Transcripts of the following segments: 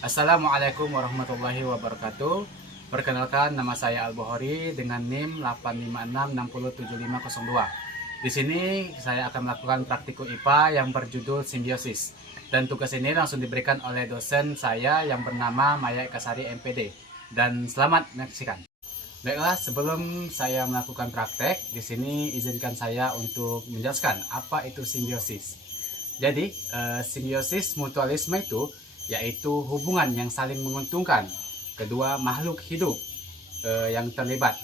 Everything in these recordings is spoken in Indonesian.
Assalamualaikum warahmatullahi wabarakatuh. Perkenalkan, nama saya Al-Bukhari dengan NIM 856607502. Di sini saya akan melakukan praktikum IPA yang berjudul simbiosis. Dan tugas ini langsung diberikan oleh dosen saya yang bernama Maya Ekasari MPD. Dan selamat menyaksikan. Baiklah, sebelum saya melakukan praktek, di sini izinkan saya untuk menjelaskan apa itu simbiosis. Jadi, simbiosis mutualisme itu yaitu hubungan yang saling menguntungkan kedua makhluk hidup yang terlibat.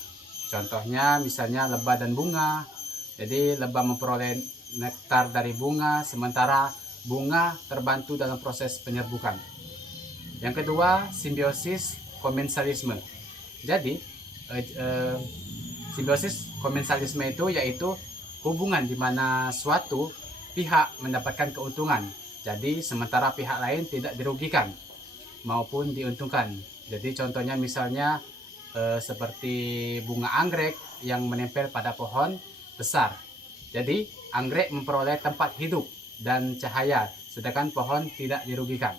Contohnya misalnya lebah dan bunga. Jadi lebah memperoleh nektar dari bunga, sementara bunga terbantu dalam proses penyerbukan. Yang kedua, simbiosis komensalisme. Jadi simbiosis komensalisme itu yaitu hubungan di mana suatu pihak mendapatkan keuntungan, jadi sementara pihak lain tidak dirugikan maupun diuntungkan. Jadi contohnya misalnya seperti bunga anggrek yang menempel pada pohon besar. Jadi anggrek memperoleh tempat hidup dan cahaya, sedangkan pohon tidak dirugikan.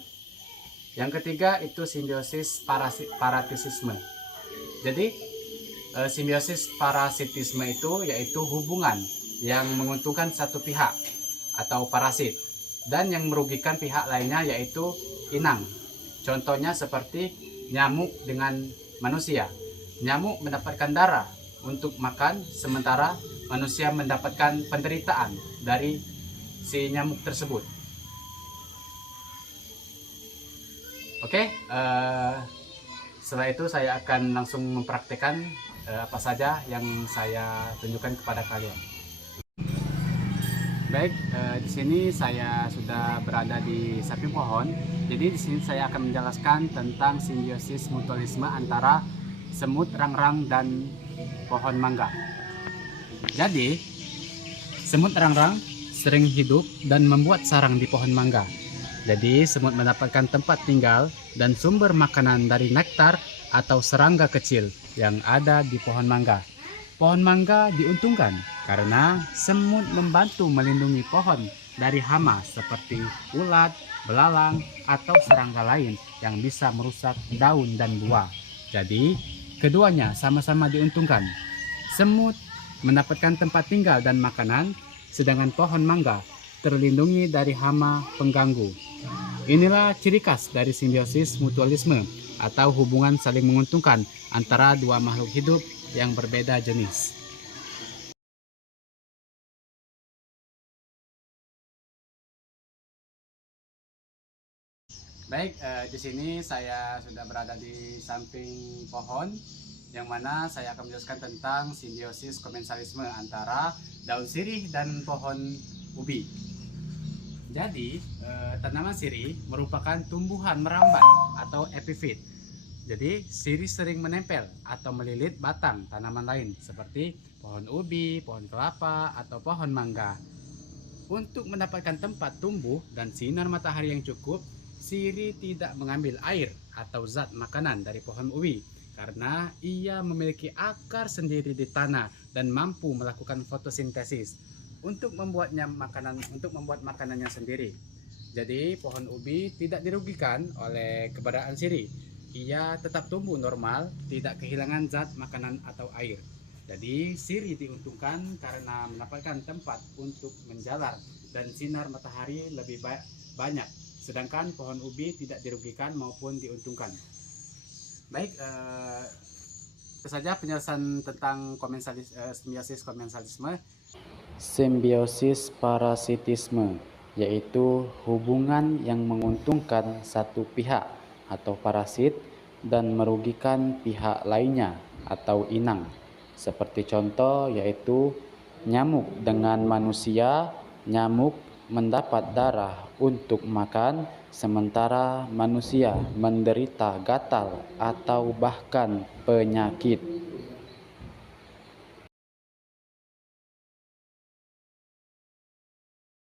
Yang ketiga itu simbiosis parasitisme. Jadi simbiosis parasitisme itu yaitu hubungan yang menguntungkan satu pihak atau parasit dan yang merugikan pihak lainnya yaitu inang. Contohnya seperti nyamuk dengan manusia. Nyamuk mendapatkan darah untuk makan, sementara manusia mendapatkan penderitaan dari si nyamuk tersebut. Oke, setelah itu saya akan langsung mempraktekkan apa saja yang saya tunjukkan kepada kalian. Baik, di sini saya sudah berada di samping pohon. Jadi di sini saya akan menjelaskan tentang simbiosis mutualisme antara semut rangrang dan pohon mangga. Jadi, semut rangrang sering hidup dan membuat sarang di pohon mangga. Jadi, semut mendapatkan tempat tinggal dan sumber makanan dari nektar atau serangga kecil yang ada di pohon mangga. Pohon mangga diuntungkan karena semut membantu melindungi pohon dari hama seperti ulat, belalang, atau serangga lain yang bisa merusak daun dan buah. Jadi, keduanya sama-sama diuntungkan. Semut mendapatkan tempat tinggal dan makanan, sedangkan pohon mangga terlindungi dari hama pengganggu. Inilah ciri khas dari simbiosis mutualisme atau hubungan saling menguntungkan antara dua makhluk hidup yang berbeda jenis. Baik, di sini saya sudah berada di samping pohon yang mana saya akan menjelaskan tentang simbiosis komensalisme antara daun sirih dan pohon ubi. Jadi, tanaman sirih merupakan tumbuhan merambat atau epifit. Jadi, sirih sering menempel atau melilit batang tanaman lain seperti pohon ubi, pohon kelapa, atau pohon mangga. Untuk mendapatkan tempat tumbuh dan sinar matahari yang cukup, sirih tidak mengambil air atau zat makanan dari pohon ubi karena ia memiliki akar sendiri di tanah dan mampu melakukan fotosintesis untuk membuat makanannya sendiri. Jadi pohon ubi tidak dirugikan oleh keberadaan sirih. Ia tetap tumbuh normal, tidak kehilangan zat makanan atau air. Jadi sirih diuntungkan karena mendapatkan tempat untuk menjalar dan sinar matahari lebih banyak. Sedangkan pohon ubi tidak dirugikan maupun diuntungkan. Baik, itu saja penjelasan tentang simbiosis komensalisme. Simbiosis parasitisme yaitu hubungan yang menguntungkan satu pihak atau parasit dan merugikan pihak lainnya atau inang. Seperti contoh yaitu nyamuk dengan manusia, nyamuk mendapat darah untuk makan, sementara manusia menderita gatal atau bahkan penyakit.